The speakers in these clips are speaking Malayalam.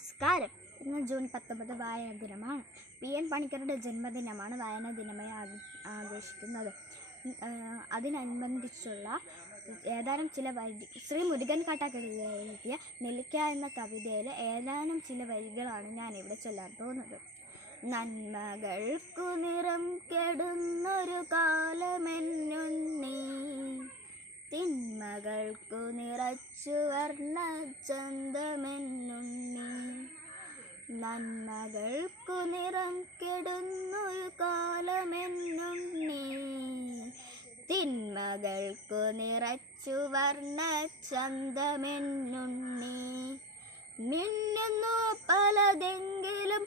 നമസ്കാരം. ഇന്ന് ജൂൺ 19 വായനാ ദിനമാണ്. PN പണിക്കരുടെ ജന്മദിനമാണ് വായനാ ദിനമായി ആഘോഷിക്കുന്നത്. അതിനനുബന്ധിച്ചുള്ള ഏതാനും ചില ശ്രീ മുരുകൻ കാട്ടാക്കട എഴുതിയ നെല്ലിക്ക എന്ന കവിതയിലെ ഏതാനും ചില വരികളാണ് ഞാനിവിടെ ചൊല്ലാൻ പോകുന്നത്. നന്മകൾക്കു നിറം കെടുന്നൊരു കാലമെന്നുണ്ണി, തിന്മകൾക്കു നിറച്ചു വർണ്ണ ചന്തമെന്നുണ്ണി. നന്മകൾക്കു നിറം കെടുന്നൊരു കാലമെന്നുണ്ണി, തിന്മകൾക്കു നിറച്ചു വർണ്ണ ചന്തമെന്നുണ്ണി. മിന്നുന്നു പലതെങ്കിലും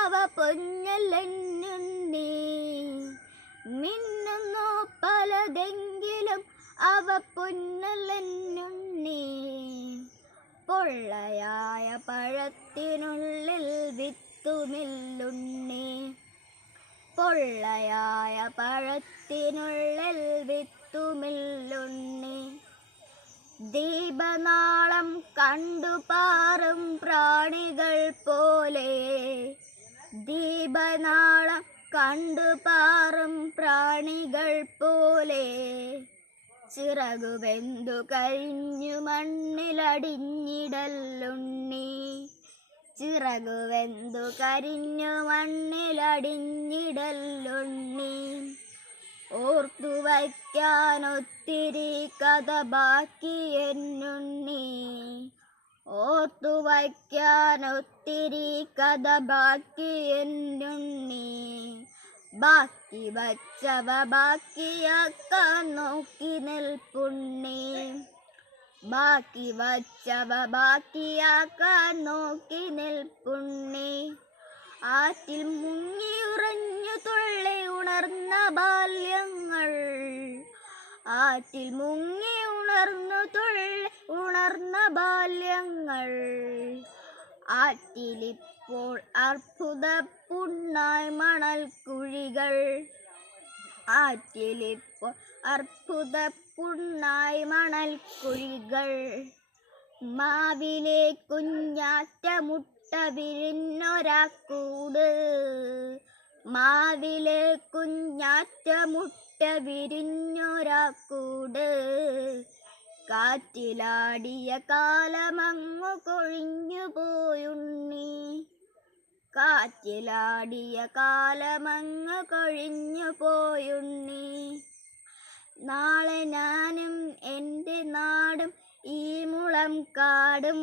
അവ പൊന്നല്ലെന്നുണ്ണി, മിന്നുന്നു പലതെങ്കിലും അവ പൊന്നല്ലെന്നുണ്ണി. പൊള്ളയായ പഴത്തിനുള്ളിൽ വിത്തുമില്ലുണ്ണി, പൊള്ളയായ പഴത്തിനുള്ളിൽ വിത്തുമില്ലുണ്ണി. ദീപനാളം കണ്ടുപാറും പ്രാണികൾ പോലെ, ദീപനാളം കണ്ടുപാറും പ്രാണികൾ പോലെ, ചിറകുവെന്തു കഴിഞ്ഞു മണ്ണിലടിഞ്ഞിടല്ലുണ്ണി, ചിറകുവെന്തു കരിഞ്ഞു മണ്ണിലടിഞ്ഞിടല്ലുണ്ണി. ഓർത്തു വയ്ക്കാനൊത്തിരി കഥ ബാക്കിയെന്നുണ്ണി, ഓർത്തു വയ്ക്കാനൊത്തിരി കഥ ബാക്കിയെന്നുണ്ണി. ബാക്കി വച്ചവ ബാക്കിയാക്കാൻ നോക്കി നിൽപ്പുണ്ണി, ബാക്കി വച്ചവ ബാക്കിയാക്കാൻ നോക്കി നിൽപ്പുണ്ണി. ആറ്റിൽ മുങ്ങിയുറഞ്ഞു തുള്ളി ഉണർന്ന ബാല്യങ്ങൾ, ആറ്റിൽ മുങ്ങി ഉണർന്നു തുള്ളി ഉണർന്ന ബാല്യങ്ങൾ. ആറ്റിലിപ്പോൾ അർബുദ പുണ്ണായി മണൽ കുഴികൾ, ആറ്റിലിപ്പോൾ അർബുദ പുണ്ണായി മണൽ കുഴികൾ. മാവിലെ കുഞ്ഞാറ്റ മുട്ട വിരിഞ്ഞൊരാക്കൂട്, മാവിലെ കുഞ്ഞാറ്റ മുട്ട വിരിഞ്ഞൊരാക്കൂട്. കാറ്റിലാടിയ കാലമങ്ങു കൊഴിഞ്ഞു പോയുണ്ണി, കാറ്റിലാടിയ കാലമങ്ങു കൊഴിഞ്ഞു പോയുണ്ണി. നാളെ ഞാനും എൻ്റെ നാടും ഈ മുളം കാടും,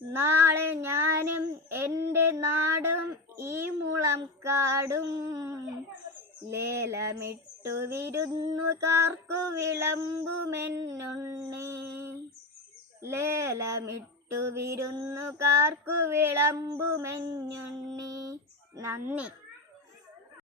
നാളെ ഞാനും എൻ്റെ നാടും ഈ മുളം കാടും. ലേലമിട്ടു വിരുന്നുകാർക്കു വിളമ്പുമെന്നുണ്ണി, ലേലമിട്ടു വിരുന്നുകാർക്കു വിളമ്പുമെന്നുണ്ണി. നന്ദി.